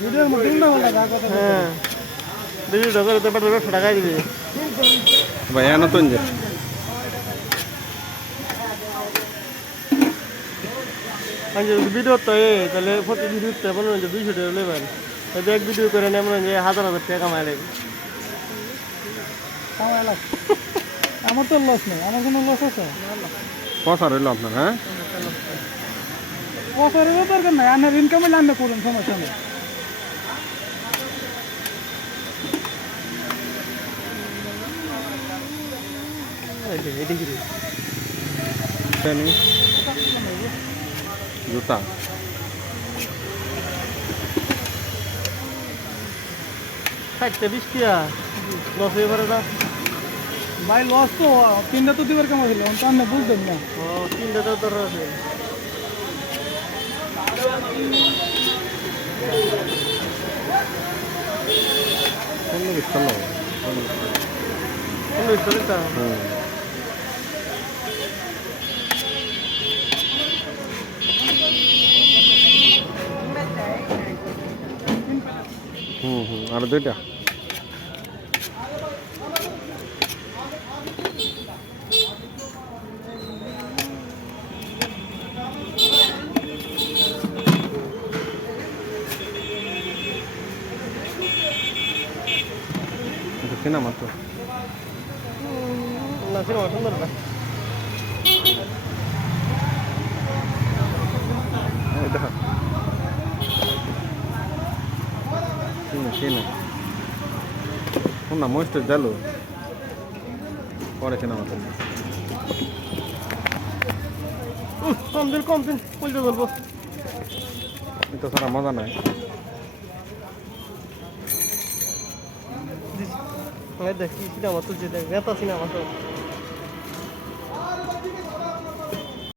ভিডিওর মধ্যে উল্টা পাল্টা যা কথা হ্যাঁ ভিডিওটা করে তো বেটার ব্যবসা টাকাই দিবে ভাই নতুন যে আমি যদি ভিডিও তো তাহলে প্রতি ভিডিওতে মনে হয় যে 200 টাকা নেবেন তাহলে এক ভিডিও করে নেই মনে হয় যে 1000 টাকা কামাই লাগবে কামাই লাগ আমার তো লস নেই আমার কোনো লস আছে কষা রইল আপনার হ্যাঁ বছরের দরকার নাই আনের ইনকামে আনলে করুন সমস্যা নেই এটি কি জুতা খাইতে 20 টাকা লস হয়ে পারে না ভাই লস তো তিনটা তো দিবার কামাই ছিল তো আপনি বুঝবেন না ও 3টা তো দরকার আছে কোন বিস্তার কোন স্টোরিটা আর দুইটা কিনা মাত্র না সিনেমা সুন্দর না দেখা কিনা না মস্ত জালো পরে কিনা মাত্র কম দিন পয়সা বলবো এটা ছাড়া মজা নাই দেখি সিনেমা তুলছে দেখ নেতা সিনেমা তো